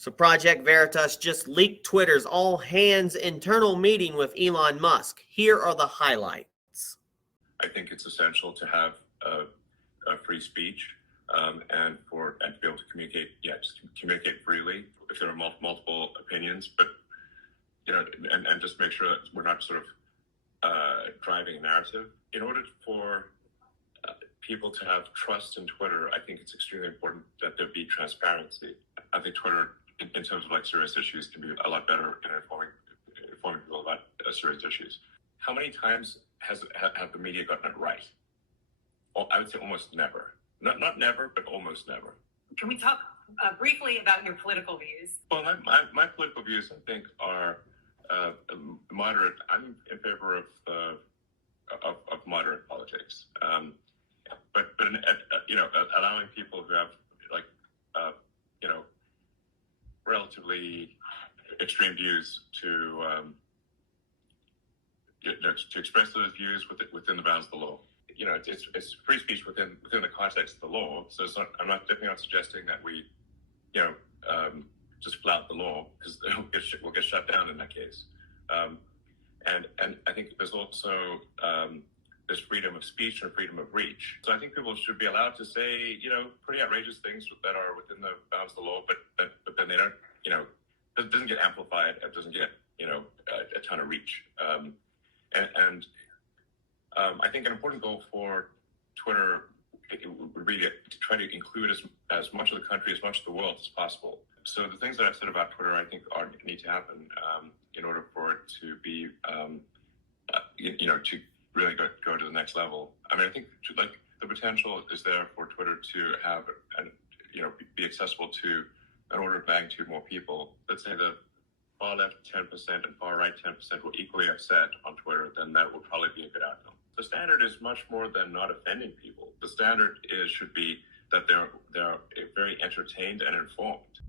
So Project Veritas just leaked Twitter's all-hands internal meeting with Elon Musk. Here are the highlights. I think it's essential to have a free speech and to be able to communicate. Just communicate freely if there are multiple opinions, but and just make sure that we're not sort of driving a narrative. In order for people to have trust in Twitter, I think it's extremely important that there be transparency. I think Twitter, in terms of like serious issues, can be a lot better in informing people about serious issues. How many times have the media gotten it right? Well, I would say almost never. Not never, but almost never. Can we talk briefly about your political views? Well, my political views, I think, are moderate. I'm in favor of moderate politics. But allowing people who have relatively extreme views to express those views within the bounds of the law. It's free speech within the context of the law. So I'm definitely not suggesting that we just flout the law, because we'll get shut down in that case. And I think there's also there's freedom of speech and freedom of reach. So I think people should be allowed to say, pretty outrageous things that are within the bounds of the law, but then they don't, it doesn't get amplified. It doesn't get, a ton of reach. And I think an important goal for Twitter would be to try to include as much of the country, as much of the world as possible. So the things that I've said about Twitter, I think need to happen in order for it to be, to really go to the next level. I mean, I think the potential is there for Twitter to have and be accessible to an order of magnitude more people. Let's say the far left 10% and far right 10% were equally upset on Twitter, then that would probably be a good outcome. The standard is much more than not offending people. The standard should be that they're very entertained and informed.